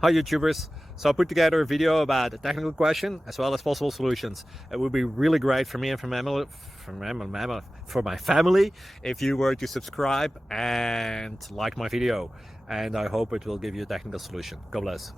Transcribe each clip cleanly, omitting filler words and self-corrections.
Hi YouTubers. So I put together a video about a technical question as well as possible solutions. It would be really great for me and for my family if you were to subscribe and like my video. And I hope it will give you a technical solution. God bless.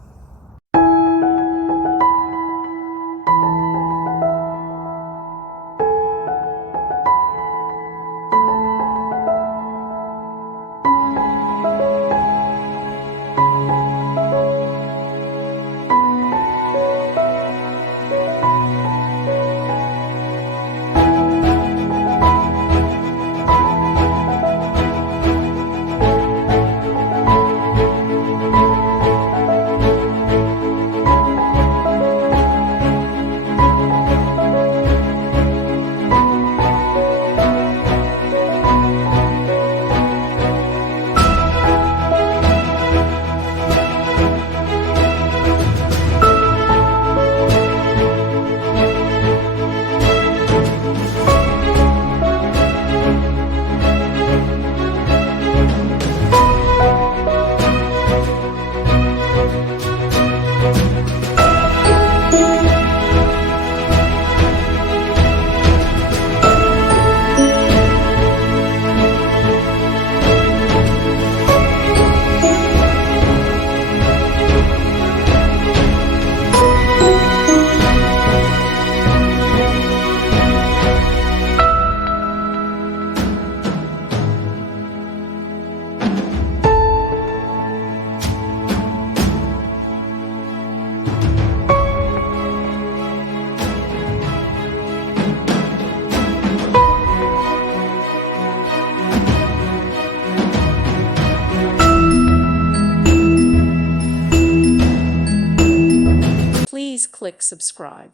Please click subscribe.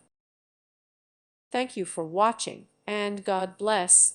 Thank you for watching, and God bless.